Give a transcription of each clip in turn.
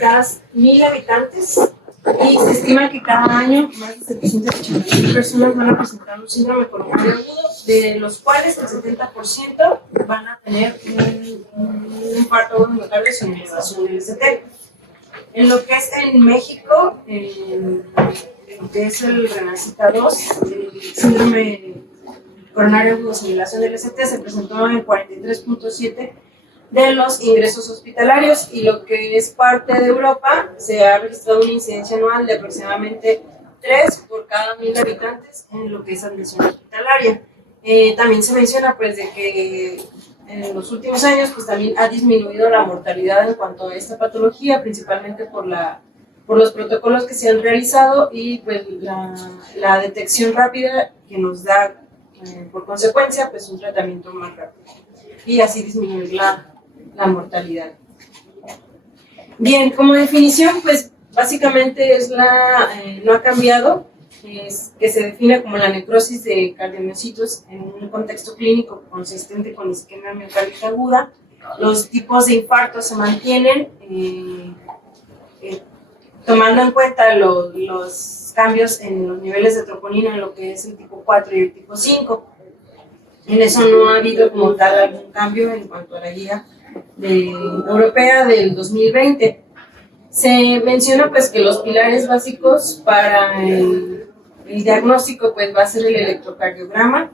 cada 1,000 habitantes y se estima que cada año más de 780,000 personas van a presentar un síndrome coronario agudo, de los cuales el 70% van a tener un infarto involuntario sin elevación del ST. En lo que es en México, que es el Renacita 2, el síndrome coronario agudo sin elevación del ST se presentó en 43.7 de los ingresos hospitalarios, y lo que es parte de Europa se ha registrado una incidencia anual de aproximadamente 3 por cada 1,000 habitantes en lo que es admisión hospitalaria. También se menciona pues de que en los últimos años pues también ha disminuido la mortalidad en cuanto a esta patología, principalmente por los protocolos que se han realizado y pues la detección rápida que nos da por consecuencia pues un tratamiento más rápido y así disminuir la mortalidad. Bien, como definición, pues básicamente es no ha cambiado, es que se define como la necrosis de cardiomiocitos en un contexto clínico consistente con isquemia miocárdica aguda. Los tipos de infartos se mantienen, tomando en cuenta los cambios en los niveles de troponina en lo que es el tipo 4 y el tipo 5. En eso no ha habido como tal algún cambio en cuanto a la guía europea del 2020. Se menciona pues que los pilares básicos para el diagnóstico pues va a ser el electrocardiograma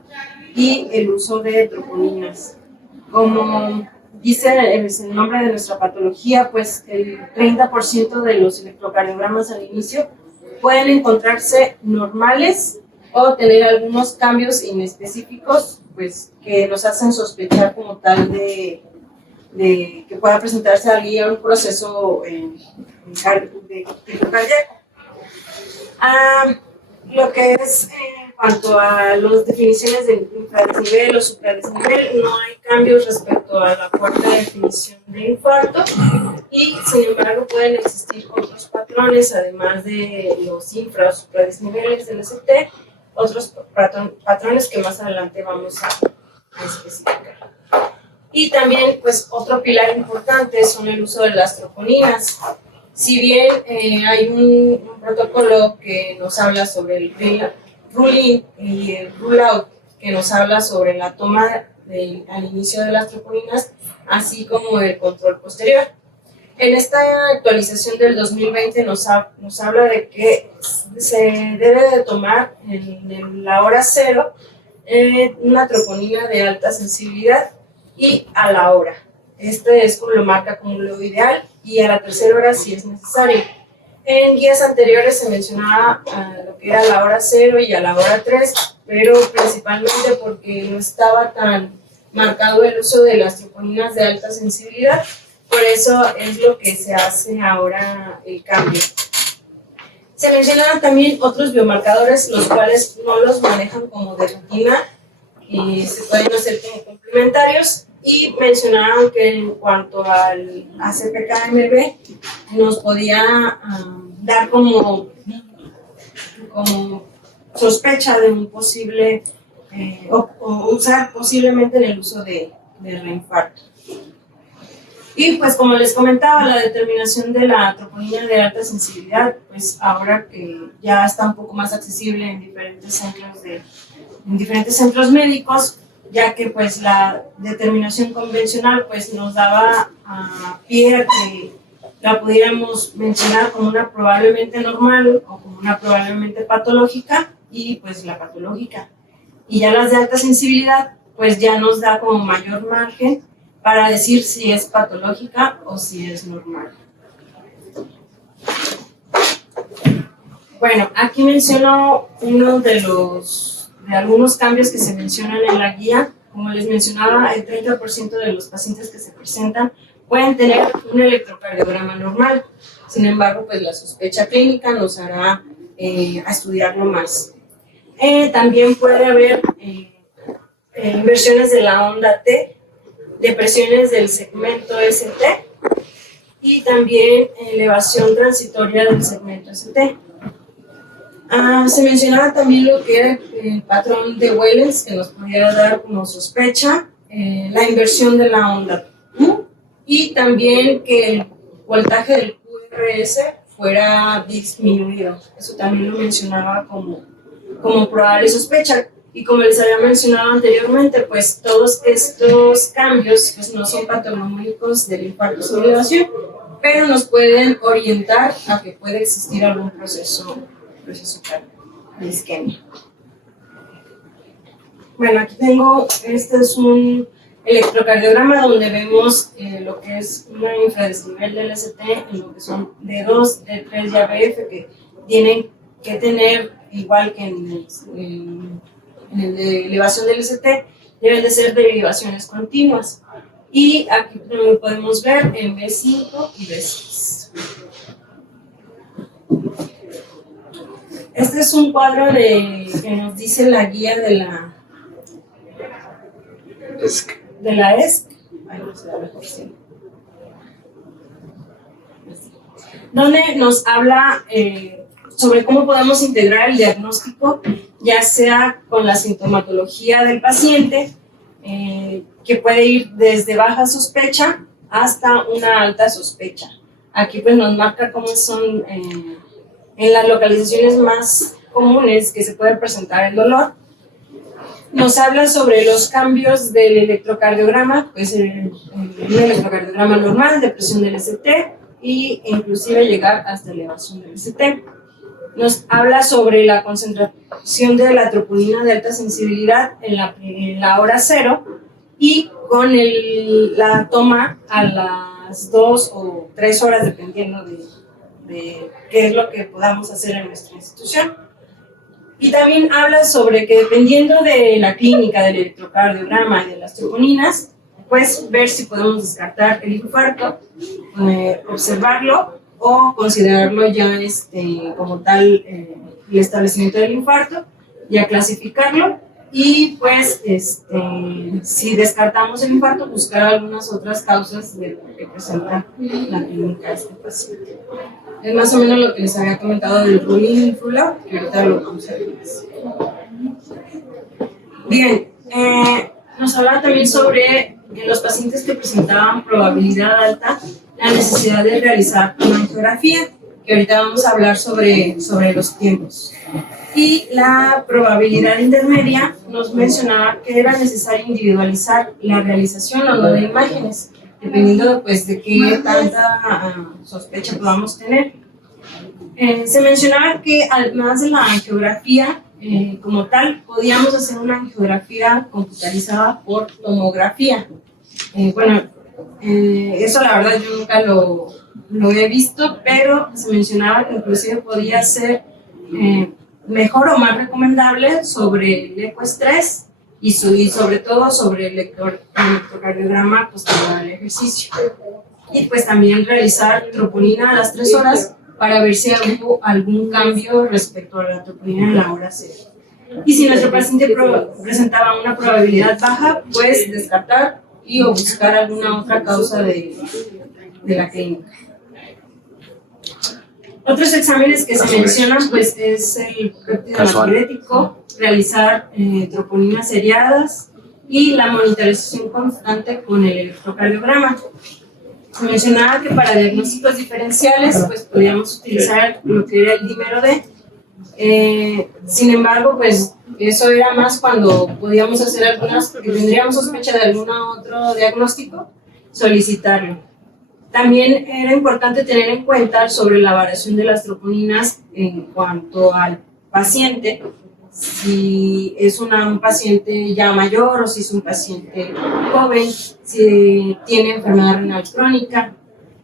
y el uso de troponinas. Como dice el nombre de nuestra patología, pues el 30% de los electrocardiogramas al inicio pueden encontrarse normales o tener algunos cambios inespecíficos pues que nos hacen sospechar como tal de que pueda presentarse allí a un proceso de tipo cardíaco. Lo que es en cuanto a las definiciones de infradesnivel o supradesnivel, no hay cambios respecto a la cuarta definición de infarto, y sin embargo pueden existir otros patrones además de los infra o supradesniveles del ST, otros patrones que más adelante vamos a especificar. Y también, pues, otro pilar importante son el uso de las troponinas. Si bien hay un protocolo que nos habla sobre el rule-in y el rule-out, que nos habla sobre la toma al inicio de las troponinas, así como el control posterior. En esta actualización del 2020 nos habla de que se debe de tomar en la hora cero una troponina de alta sensibilidad y a la hora. Este es como lo marca como lo ideal, y a la tercera hora si es necesario. En guías anteriores se mencionaba lo que era la hora 0 y a la hora 3, pero principalmente porque no estaba tan marcado el uso de las troponinas de alta sensibilidad. Por eso es lo que se hace ahora el cambio. Se mencionan también otros biomarcadores, los cuales no los manejan como de rutina y se pueden hacer como complementarios, y mencionaron que en cuanto al ACPK-MB nos podía dar como sospecha de un posible o usar posiblemente en el uso de reinfarto. Y pues como les comentaba, la determinación de la troponina de alta sensibilidad, pues ahora que ya está un poco más accesible en diferentes centros médicos, ya que pues la determinación convencional pues nos daba pie a que la pudiéramos mencionar como una probablemente normal o como una probablemente patológica, y pues la patológica. Y ya las de alta sensibilidad pues ya nos da como mayor margen para decir si es patológica o si es normal. Bueno, aquí menciono uno de algunos cambios que se mencionan en la guía. Como les mencionaba, el 30% de los pacientes que se presentan pueden tener un electrocardiograma normal. Sin embargo, pues la sospecha clínica nos hará a estudiarlo más. También puede haber inversiones de la onda T, depresiones del segmento ST y también elevación transitoria del segmento ST. Se mencionaba también lo que era el patrón de Wellens, que nos pudiera dar como sospecha, la inversión de la onda Q, y también que el voltaje del Q QRS fuera disminuido. Eso también lo mencionaba como probable sospecha. Y como les había mencionado anteriormente, pues todos estos cambios pues, no son patognomónicos del infarto sin elevación, pero nos pueden orientar a que puede existir algún proceso de isquemia. Bueno, aquí tengo, este es un electrocardiograma donde vemos lo que es un infradesnivel del ST en lo que son D2, D3 y ABF, que tienen que tener, igual que en el de elevación del ST, deben de ser derivaciones continuas. Y aquí también podemos ver en B5 y B6. Este es un cuadro que nos dice la guía de la ESC, ahí no se da mejor, sí, donde nos habla sobre cómo podemos integrar el diagnóstico, ya sea con la sintomatología del paciente, que puede ir desde baja sospecha hasta una alta sospecha. Aquí pues nos marca cómo son en las localizaciones más comunes que se puede presentar el dolor. Nos habla sobre los cambios del electrocardiograma, pues el electrocardiograma normal, depresión del ST e inclusive llegar hasta elevación del ST. Nos habla sobre la concentración de la troponina de alta sensibilidad en la hora cero y con la toma a las 2 o 3 horas, dependiendo de qué es lo que podamos hacer en nuestra institución. Y también habla sobre que dependiendo de la clínica, del electrocardiograma y de las troponinas, pues ver si podemos descartar el infarto, observarlo o considerarlo ya como tal el establecimiento del infarto, ya clasificarlo y pues si descartamos el infarto, buscar algunas otras causas de lo que presenta la clínica de este paciente. Es más o menos lo que les había comentado del ruling influla, que ahorita lo vamos a ver más. Bien, nos hablaba también sobre en los pacientes que presentaban probabilidad alta la necesidad de realizar una angiografía, que ahorita vamos a hablar sobre los tiempos. Y la probabilidad intermedia nos mencionaba que era necesario individualizar la realización o no de imágenes, dependiendo pues, de qué tanta sospecha podamos tener. Se mencionaba que además de la angiografía como tal, podíamos hacer una angiografía computarizada por tomografía. Eso la verdad yo nunca lo he visto, pero se mencionaba que inclusive podía ser mejor o más recomendable sobre el ecoestrés y sobre todo sobre el electrocardiograma posterior al ejercicio. Y pues también realizar troponina a las 3 horas para ver si hubo algún cambio respecto a la troponina en la hora cero. Y si nuestro paciente presentaba una probabilidad baja, pues descartar y o buscar alguna otra causa de la clínica. Otros exámenes que se mencionan pues es el péptido natriurético, realizar troponinas seriadas y la monitorización constante con el electrocardiograma. Se mencionaba que para diagnósticos diferenciales pues podíamos utilizar lo que era el dímero D. Sin embargo, pues eso era más cuando podíamos hacer algunas, porque tendríamos sospecha de algún otro diagnóstico, solicitarlo. También era importante tener en cuenta sobre la variación de las troponinas en cuanto al paciente, si es un paciente ya mayor o si es un paciente joven, si tiene enfermedad renal crónica,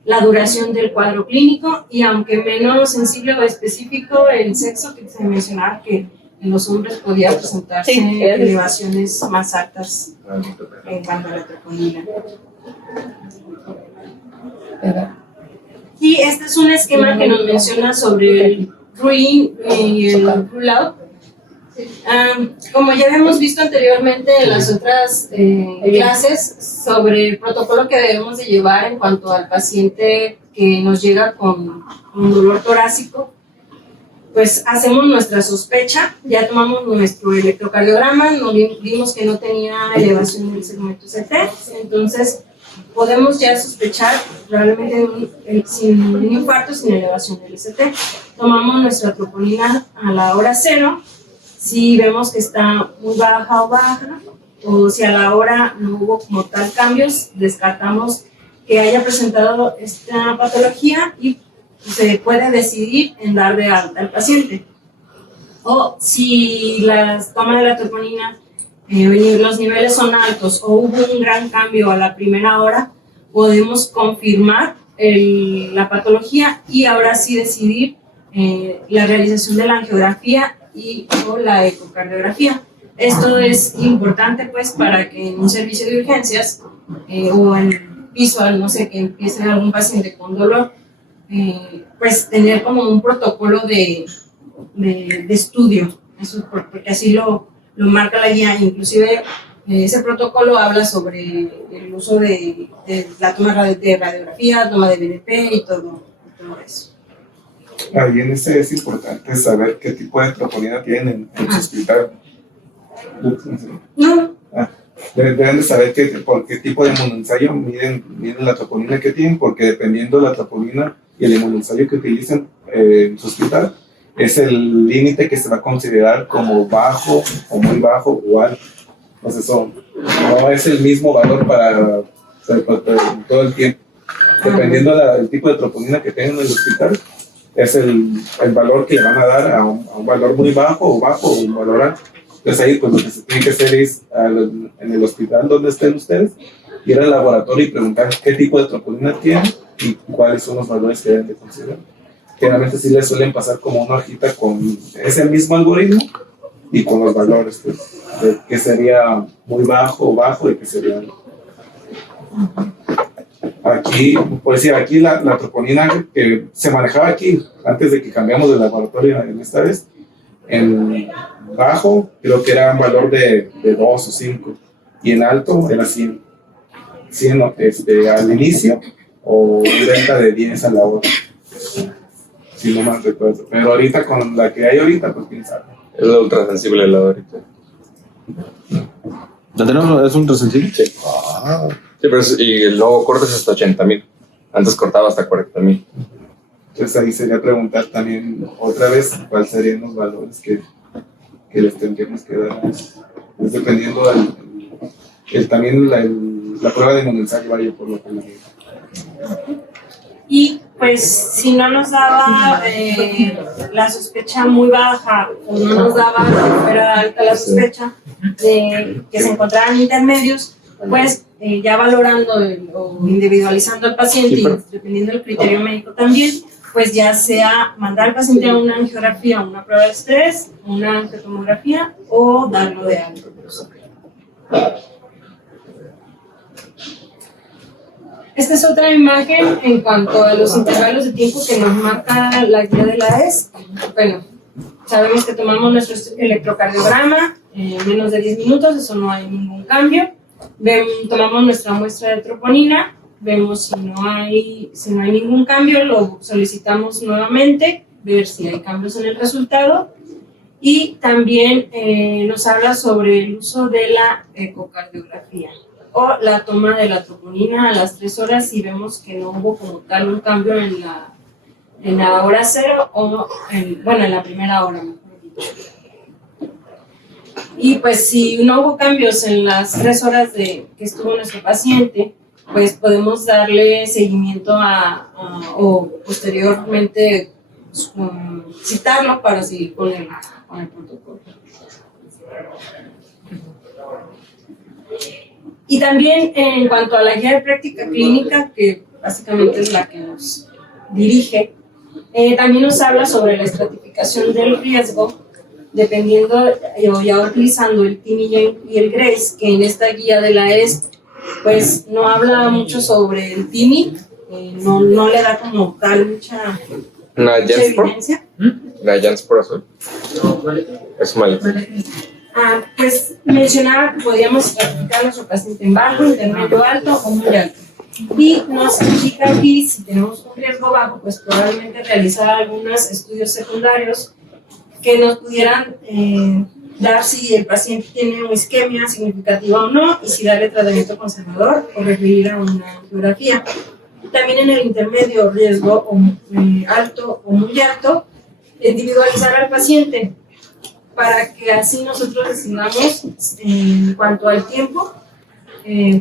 la duración del cuadro clínico y aunque menos sensible o específico el sexo, que se mencionaba que en los hombres podía presentarse elevaciones más altas en cuanto a la troponina. Y este es un esquema que nos menciona sobre el rule-in y el rule-out. Como ya habíamos visto anteriormente en las otras clases sobre el protocolo que debemos de llevar en cuanto al paciente que nos llega con dolor torácico, pues hacemos nuestra sospecha, ya tomamos nuestro electrocardiograma, nos vimos que no tenía elevación del segmento CT, entonces podemos ya sospechar probablemente sin un infarto, sin elevación del ST. Tomamos nuestra troponina a la hora 0, si vemos que está muy baja o baja, o si a la hora no hubo como tal cambios, descartamos que haya presentado esta patología y se puede decidir en dar de alta al paciente. O si la toma de la troponina, los niveles son altos o hubo un gran cambio a la primera hora, podemos confirmar la patología y ahora sí decidir la realización de la angiografía o la ecocardiografía. Esto es importante pues para que en un servicio de urgencias o en visual, no sé, que empiece algún paciente con dolor, pues tener como un protocolo de estudio, eso porque así lo marca la guía. Inclusive ese protocolo habla sobre el uso de la toma de radiografía, toma de BDP y todo eso. Ahí en ese es importante saber qué tipo de troponina tienen en su hospital. No. Deben de saber por qué tipo de inmunoensayo miden la troponina que tienen, porque dependiendo de la troponina y el inmunoensayo que utilizan en su hospital, es el límite que se va a considerar como bajo o muy bajo o alto. Entonces no es el mismo valor para todo el tiempo. Dependiendo del tipo de troponina que tengan en el hospital, es el valor que le van a dar a un valor muy bajo o un valor alto. Entonces ahí pues lo que se tiene que hacer es en el hospital donde estén ustedes, ir al laboratorio y preguntar qué tipo de troponina tienen y cuáles son los valores que deben de considerar. Generalmente sí les suelen pasar como una hojita con ese mismo algoritmo y con los valores, pues, de que sería muy bajo o bajo y que sería... Aquí, pues sí, aquí la troponina que se manejaba aquí, antes de que cambiamos de laboratorio en esta vez, en bajo creo que era un valor de 2 o 5 y en alto era 100 al inicio o venta de 10 a la hora, si no mal recuerdo. Pero ahorita con la que hay ahorita, pues quién sabe. Es la ultrasensible la de ahorita. ¿La tenemos? ¿Es ultrasensible? Sí. Sí, pero y luego cortas hasta 80,000. Antes cortaba hasta 40,000. Entonces ahí sería preguntar también otra vez cuáles serían los valores que les tendríamos que dar. Pues dependiendo también la prueba de inmunoensayo vaya por lo que la diga. Y pues si no nos daba la sospecha muy baja o no nos daba que fuera alta la sospecha de que se encontraran intermedios, pues ya valorando o individualizando al paciente y dependiendo del criterio médico también, pues ya sea mandar al paciente a una angiografía, una prueba de estrés, una angiotomografía o darlo de alta. Esta es otra imagen en cuanto a los intervalos de tiempo que nos marca la guía de la ES. Bueno, sabemos que tomamos nuestro electrocardiograma en menos de 10 minutos, eso no hay ningún cambio. Tomamos nuestra muestra de troponina, vemos si no hay ningún cambio, lo solicitamos nuevamente, ver si hay cambios en el resultado. Y también nos habla sobre el uso de la ecocardiografía o la toma de la troponina a las 3 horas si vemos que no hubo como tal un cambio en la hora 0 o en la primera hora, mejor dicho. Y pues si no hubo cambios en las 3 horas que estuvo nuestro paciente, pues podemos darle seguimiento o posteriormente citarlo para seguir con el protocolo. Y también en cuanto a la guía de práctica clínica, que básicamente es la que nos dirige, también nos habla sobre la estratificación del riesgo, dependiendo o ya utilizando el TIMI y el GRACE, que en esta guía de la ESP, pues no habla mucho sobre el TIMI, no le da como tal mucha evidencia. La Janspro azul. Es mal. Pues mencionaba que podíamos estratificar a nuestro paciente en bajo, intermedio, alto o muy alto. Y nos indica aquí, si tenemos un riesgo bajo, pues probablemente realizar algunos estudios secundarios que nos pudieran dar si el paciente tiene una isquemia significativa o no, y si darle tratamiento conservador o referir a una angiografía. También en el intermedio, riesgo alto o muy alto, individualizar al paciente para que así nosotros decidamos en cuanto al tiempo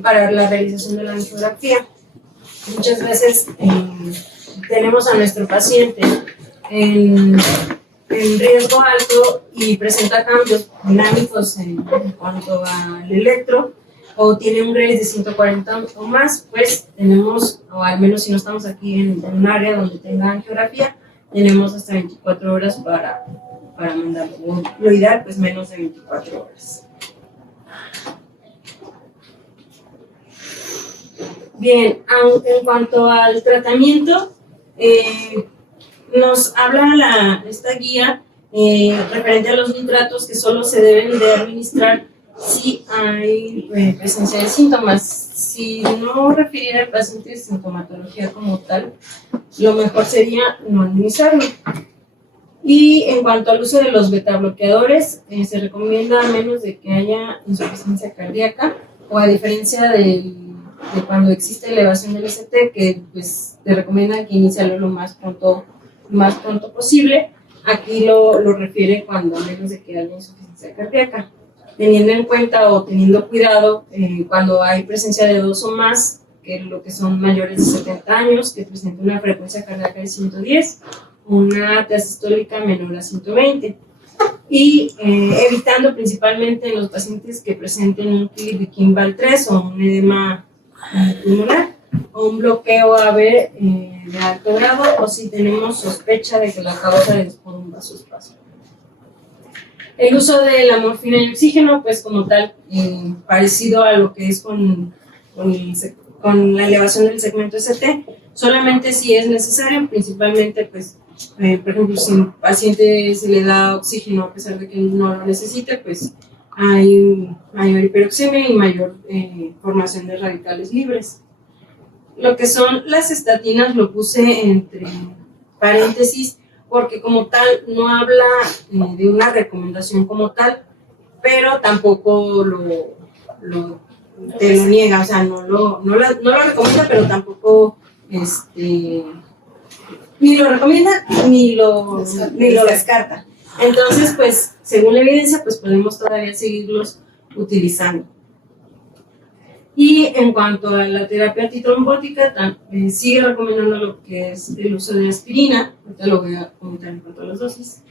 para la realización de la angiografía. Muchas veces tenemos a nuestro paciente en riesgo alto y presenta cambios dinámicos en cuanto al electro, o tiene un Grace de 140 o más, pues tenemos, o al menos si no estamos aquí en un área donde tenga angiografía, tenemos hasta 24 horas para mandarlo. Lo ideal, pues menos de 24 horas. Bien, en cuanto al tratamiento, nos habla esta guía referente a los nitratos que solo se deben de administrar si hay presencia de síntomas. Si no refiere al paciente sintomatología como tal, lo mejor sería no administrarlo. Y en cuanto al uso de los betabloqueadores, se recomienda a menos de que haya insuficiencia cardíaca, o a diferencia de cuando existe elevación del ST, que pues te recomiendan que iniciarlo lo más pronto posible. Aquí lo refiere cuando a menos de que haya insuficiencia cardíaca, teniendo en cuenta o teniendo cuidado cuando hay presencia de 2 o más, que lo que son mayores de 70 años, que presenten una frecuencia cardíaca de 110, una tasa sistólica menor a 120, y evitando principalmente en los pacientes que presenten un Kimball 3 o un edema pulmonar o un bloqueo AB de alto grado, o si tenemos sospecha de que la causa es por un vasoespasmo. El uso de la morfina y oxígeno, pues como tal, parecido a lo que es con la elevación del segmento ST, solamente si es necesario, principalmente pues por ejemplo, si un paciente se le da oxígeno a pesar de que no lo necesite, pues hay mayor hiperoxemia y mayor formación de radicales libres. Lo que son las estatinas lo puse entre paréntesis porque como tal no habla de una recomendación como tal, pero tampoco te lo niega, o sea, no lo recomienda, pero tampoco ni lo recomienda ni lo descarta. Entonces, pues, según la evidencia, pues podemos todavía seguirlos utilizando. Y en cuanto a la terapia antitrombótica, sigue recomendando lo que es el uso de aspirina, ahorita lo voy a comentar en cuanto a las dosis,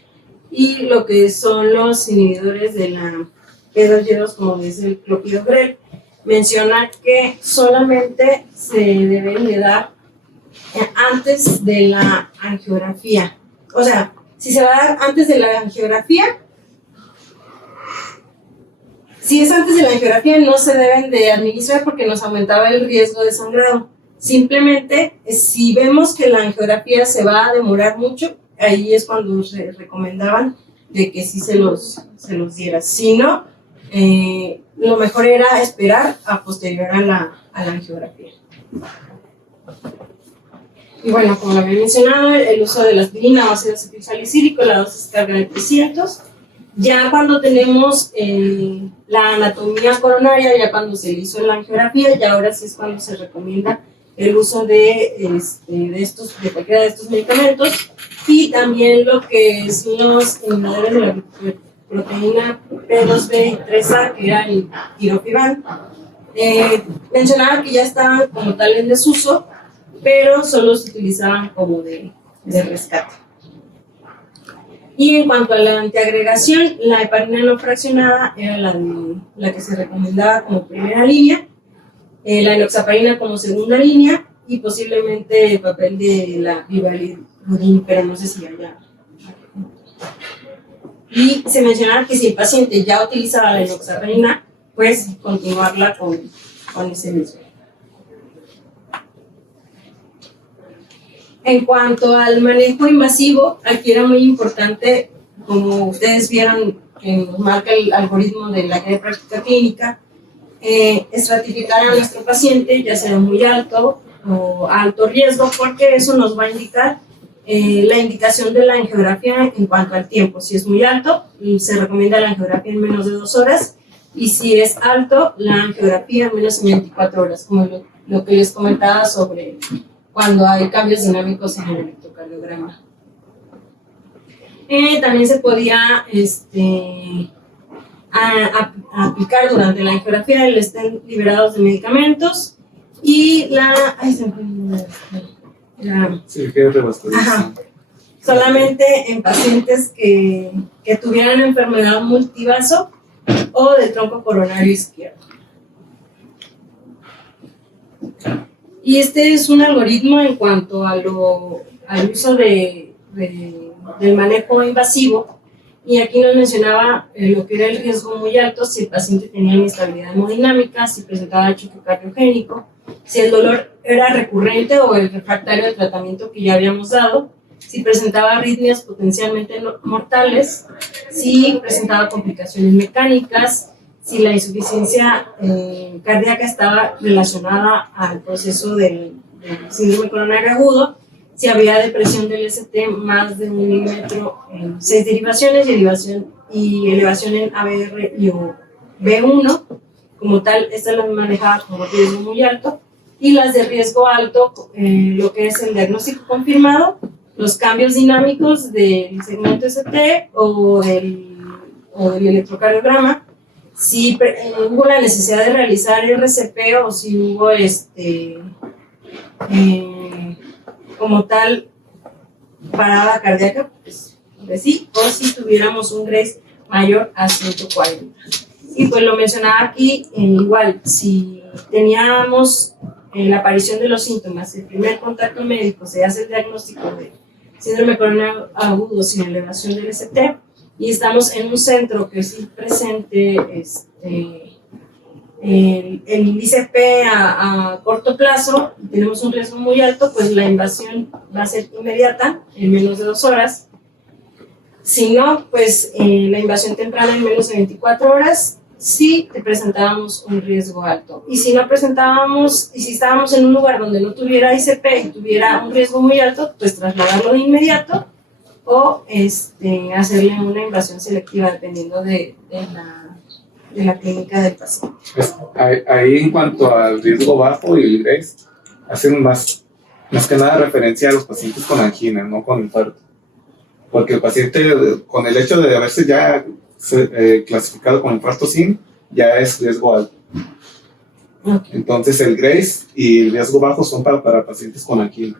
y lo que son los inhibidores de la P2Y2, como es el clopidogrel. Menciona que solamente se deben de dar antes de la angiografía. O sea, si se va a dar antes de la angiografía, si es antes de la angiografía no se deben de administrar porque nos aumentaba el riesgo de sangrado. Simplemente, si vemos que la angiografía se va a demorar mucho, ahí es cuando se recomendaban de que sí se los diera. Si no, lo mejor era esperar a posterior a la angiografía. Y bueno, como lo había mencionado, el uso de la aspirina o ácido acetilsalicílico, la dosis carga de 300. Ya cuando tenemos la anatomía coronaria, ya cuando se hizo la angiografía, ya ahora sí es cuando se recomienda el uso de cualquiera de estos medicamentos, y también lo que son los inhibidores de la proteína P2B y 3A, que era el tirofiban. Mencionaba que ya estaban como tal en desuso, pero solo se utilizaban como de rescate. Y en cuanto a la antiagregación, la heparina no fraccionada era la que se recomendaba como primera línea, la enoxaparina como segunda línea, y posiblemente el papel de la vivalirudin, pero no sé si haya. Y se mencionaba que si el paciente ya utilizaba la enoxaparina, pues continuarla con ese mismo. En cuanto al manejo invasivo, aquí era muy importante, como ustedes vieron que nos marca el algoritmo de la guía de práctica clínica, estratificar a nuestro paciente, ya sea muy alto o alto riesgo, porque eso nos va a indicar La indicación de la angiografía en cuanto al tiempo. Si es muy alto, se recomienda la angiografía en menos de 2 horas, y si es alto, la angiografía en menos de 24 horas, como lo que les comentaba sobre cuando hay cambios dinámicos en el electrocardiograma. También se podía aplicar durante la angiografía el estén liberados de medicamentos y la... cirugía de revascularización. Solamente en pacientes que tuvieran enfermedad multivaso o del tronco coronario izquierdo. Y este es un algoritmo en cuanto al uso del manejo invasivo, y aquí nos mencionaba lo que era el riesgo muy alto, si el paciente tenía inestabilidad hemodinámica, si presentaba choque cardiogénico, si el dolor era recurrente o el refractario al tratamiento que ya habíamos dado, si presentaba arritmias potencialmente mortales, si presentaba complicaciones mecánicas, si la insuficiencia cardíaca estaba relacionada al proceso del síndrome coronario agudo, si había depresión del ST más de 1 milímetro en 6 derivaciones y elevación en ABR y o B1, como tal, esta la manejaba como riesgo muy alto, y las de riesgo alto, lo que es el diagnóstico confirmado, los cambios dinámicos del segmento ST o del electrocardiograma, si hubo la necesidad de realizar RCP o si hubo como tal parada cardíaca, pues sí, o si tuviéramos un Grace mayor a 140. Y pues lo mencionaba aquí, igual, si teníamos la aparición de los síntomas, el primer contacto médico, se hace el diagnóstico de síndrome coronario agudo sin elevación del ST, y estamos en un centro que sí presente el índice P a corto plazo, y tenemos un riesgo muy alto, pues la invasión va a ser inmediata, en menos de 2 horas. Si no, pues la invasión temprana en menos de 24 horas, si te presentábamos un riesgo alto. Y si no presentábamos, y si estábamos en un lugar donde no tuviera ICP y tuviera un riesgo muy alto, pues trasladarlo de inmediato o hacerle una invasión selectiva dependiendo de la clínica del paciente. Pues, ahí en cuanto al riesgo bajo y el Grace, hacen más que nada referencia a los pacientes con angina, no con infarto. Porque el paciente, con el hecho de haberse ya clasificado con infarto SIN, ya es riesgo alto. Okay. Entonces el Grace y el riesgo bajo son para pacientes con angina.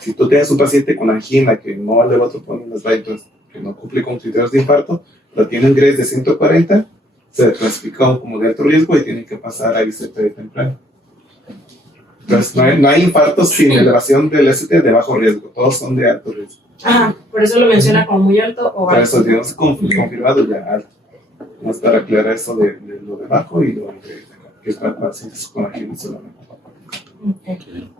Si tú tienes un paciente con angina que no eleva troponínas, entonces que no cumple con criterios de infarto, pero tiene un Grace de 140, se clasifica como de alto riesgo y tiene que pasar a ICP temprano. Entonces no hay infartos sin elevación del ST de bajo riesgo, todos son de alto riesgo. Por eso lo menciona como muy alto o Por alto. eso tenemos confirmado ya alto. Vamos para aclarar eso de lo de bajo y lo de que es para pacientes con angina solamente. Okay.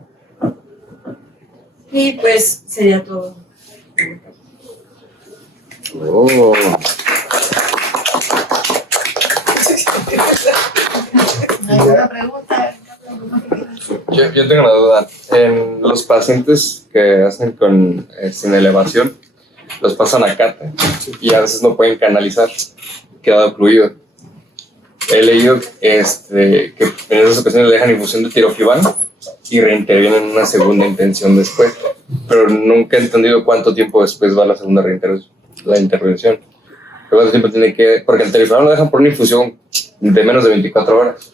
Y pues sería todo. Oh. ¿Alguna pregunta? Yo tengo una duda. En los pacientes que hacen sin elevación, los pasan a CAT y a veces no pueden canalizar, queda ocluido. He leído que en esas ocasiones le dejan infusión de tirofibán y reintervienen en una segunda intención después, pero nunca he entendido cuánto tiempo después va la segunda intervención. ¿Cuánto tiempo tiene que...? Porque el tirofibán lo dejan por una infusión de menos de 24 horas.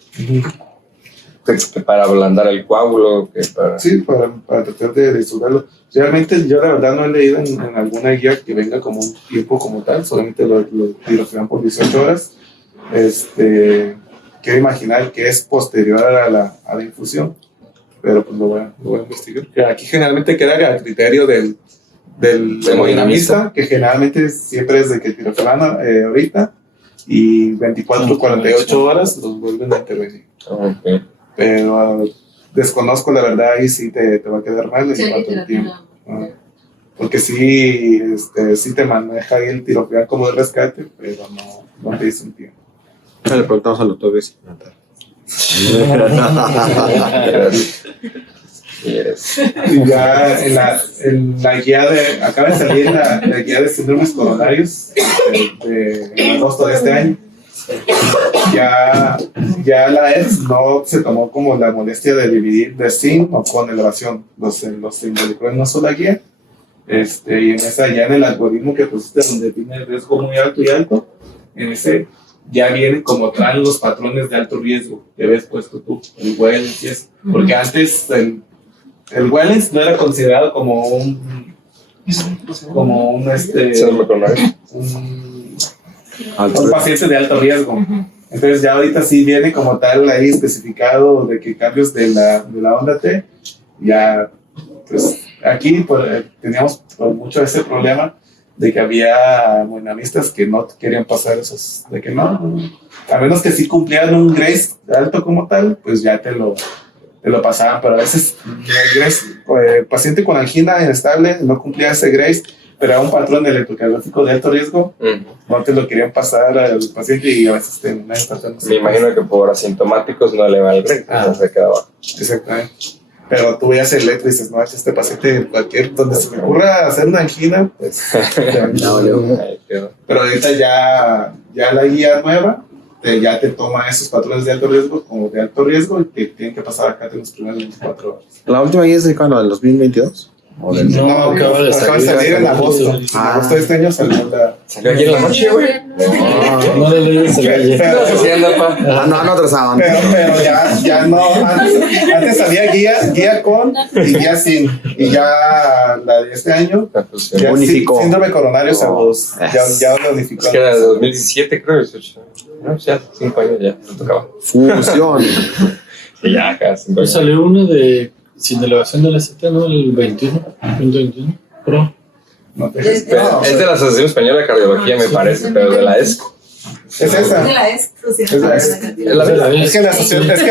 Que para ablandar el coágulo, que para... Sí, para tratar de disolverlo. Realmente yo la verdad no he leído en alguna guía que venga como un tiempo como tal, solamente lo tirofibán por 18 horas. Quiero imaginar que es posterior a la infusión, pero pues lo voy a investigar. Aquí generalmente queda a criterio del hemodinamista, que generalmente siempre es de que tirofibán ahorita y 24 48 horas los vuelven a intervenir. Okay. Pero desconozco la verdad, ahí sí te va a quedar mal en cuanto al tiempo. Porque sí te maneja ahí el tirofibán como de rescate, pero no te dice un tiempo. Le preguntamos al doctor Bessi. Y ya en la guía acaba de salir la guía de síndromes coronarios de agosto de este año. Ya la EDS no se tomó como la molestia de dividir de sin o con elevación. Los involucró en una sola guía. Y en esa, ya en el algoritmo que pusiste donde tiene el riesgo muy alto y alto, en ese ya vienen como traen los patrones de alto riesgo que habías puesto tú, el Wellens y eso. Porque antes el Wellens no era considerado como un paciente de alto riesgo. Entonces ya ahorita sí viene como tal ahí especificado de que cambios de la onda T, ya pues aquí teníamos mucho ese problema de que había hemodinamistas que no querían pasar esos, de que no, a menos que sí cumplieran un GRACE alto como tal, pues ya te lo pasaban, pero a veces el GRACE, paciente con angina inestable no cumplía ese GRACE, pero era un patrón electrocardiográfico de alto riesgo, no te lo querían pasar al paciente y a veces me imagino que por asintomáticos no le va el GRACE, se quedaba. Exactamente. Pero tú veías el electro y dices, no, este paciente, donde se me ocurra hacer una angina, pues. Pero ahorita ya la guía nueva ya te toma esos patrones de alto riesgo como de alto riesgo y te tienen que pasar acá en los primeros 24 horas. ¿La última guía es de cuándo? ¿Del 2022? No, acaba de salir en agosto. En agosto de este año salió la. ¿Salió aquí en la noche, güey? No le lees el ayer. No atrasaban. Pero ya no. Antes salía guía con y guía sin. Y ya la de este año. Ya unificó. Síndrome coronario agudos. Ya lo unificó. Es que era de 2017, creo. 18. No, ya 5 años ya me tocaba. Fusión. Sí, ya acá. Pues salió uno de. Sin elevación de la Z, ¿no? El 2021, Pro. Es de la Asociación Española de Cardiología, me parece, pero de la ESC. Es esa. De la ESC. Es que la asociación. Es que.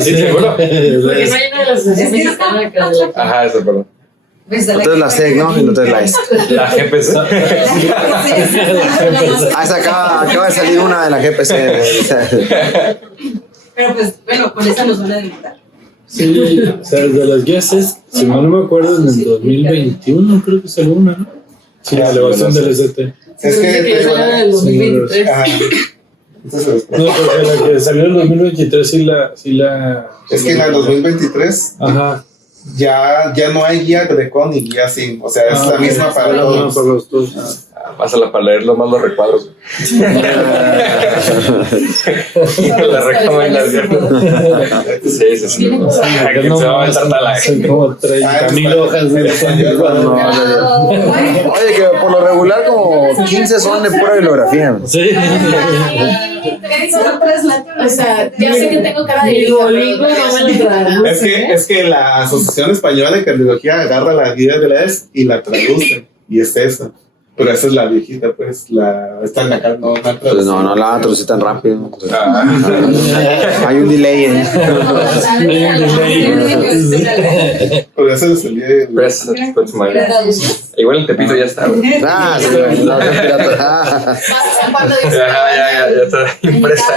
Sí, seguro. Porque no hay una de las asociaciones mexicanas de cardiología. Ajá, eso, perdón. Entonces la SEC, ¿no? Y entonces la ESC. La GPC. Se acaba de salir una de la GPC. Pero pues, bueno, con esa nos van a debutar. Sí, o sea, de las guías es, si mal no me acuerdo, en el 2021 creo que salió una, ¿no? Sí, la elevación del ST. Es que. Yo era del 2023. No, porque la que salió en el 2023 sí la... Es que en el 2023 Ajá. ya no hay guía de con y guía sin. O sea, es la misma para todos. Para los dos. Pásala para leer más los recuadros. La recomendación. Sí. Se va a aventar la Son como 30,000 hojas de Oye, que por lo regular como 15 son de pura bibliografía. Sí. O sea, ya sé que tengo cara de Duolingo, no me lo traduce. Es que la Asociación Española de Cardiología agarra la guía de la ES y la traduce. Y es esa. Pero esa es la viejita, pues. Esta en acá no la traduce. No la van a traducir tan rápido. Hay un delay en Por eso le salía igual el Tepito ya está. sí, Ya está impresa.